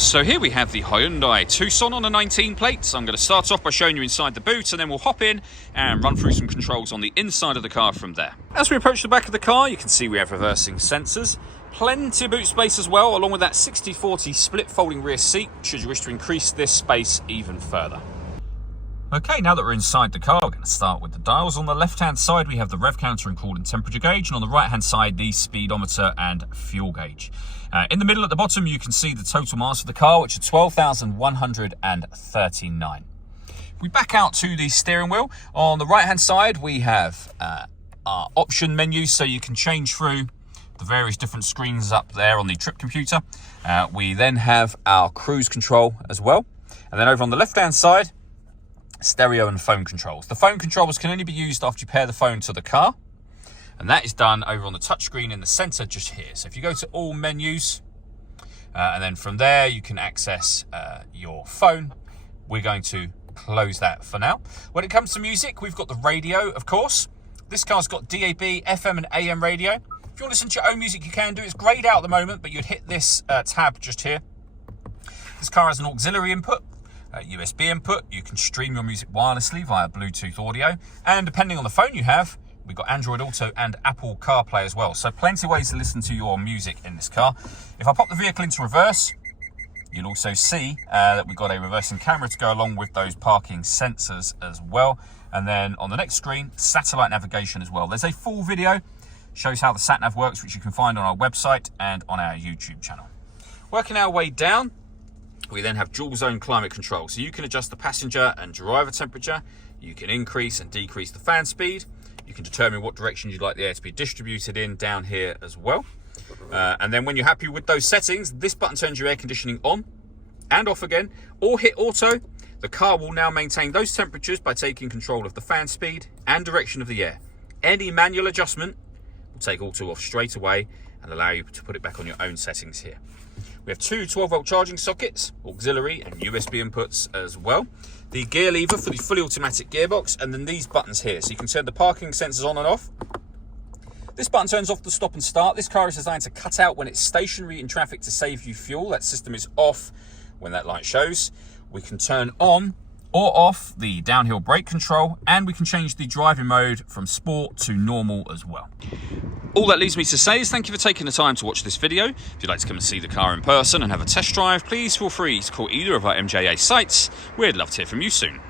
So here we have the Hyundai Tucson on a 19 plate. So I'm going to start off by showing you inside the boot, and then we'll hop in and run through some controls on the inside of the car from there. As we approach the back of the car, you can see we have reversing sensors. Plenty of boot space as well, along with that 60/40 split folding rear seat, should you wish to increase this space even further. Okay, now that we're inside the car, we're going to start with the dials. On the left-hand side, we have the rev counter and coolant temperature gauge, and on the right-hand side, the speedometer and fuel gauge. In the middle at the bottom, you can see the total miles of the car, which are 12,139. We back out to the steering wheel. On the right-hand side, we have our option menu, so you can change through the various different screens up there on the trip computer. We then have our cruise control as well. And then over on the left-hand side, stereo and phone controls. The phone controls can only be used after you pair the phone to the car, and that is done over on the touchscreen in the center just here. So if you go to all menus, and then from there you can access your phone, we're going to close that for now. When it comes to music, we've got the radio, of course. This car's got DAB, FM and AM radio. If you want to listen to your own music, you can do. It's greyed out at the moment, but you'd hit this tab just here. This car has an auxiliary input, USB input. You can stream your music wirelessly via Bluetooth audio, and depending on the phone you have, we've got Android Auto and Apple CarPlay as well. So plenty of ways to listen to your music in this car. If I pop the vehicle into reverse, you'll also see that we've got a reversing camera to go along with those parking sensors as well. And then on the next screen, satellite navigation as well. There's a full video, shows how the sat-nav works, which you can find on our website and on our YouTube channel. Working our way down, we then have dual zone climate control. So you can adjust the passenger and driver temperature. You can increase and decrease the fan speed. You can determine what direction you'd like the air to be distributed in down here as well. And then when you're happy with those settings, this button turns your air conditioning on and off again, or hit auto. The car will now maintain those temperatures by taking control of the fan speed and direction of the air. Any manual adjustment will take auto off straight away and allow you to put it back on your own settings here. We have two 12-volt charging sockets, auxiliary and USB inputs as well. The gear lever for the fully automatic gearbox, and then these buttons here. So you can turn the parking sensors on and off. This button turns off the stop and start. This car is designed to cut out when it's stationary in traffic to save you fuel. That system is off when that light shows. We can turn on or off the downhill brake control, and we can change the driving mode from sport to normal as well. All that leaves me to say is thank you for taking the time to watch this video. If you'd like to come and see the car in person and have a test drive, please feel free to call either of our MJA sites. We'd love to hear from you soon.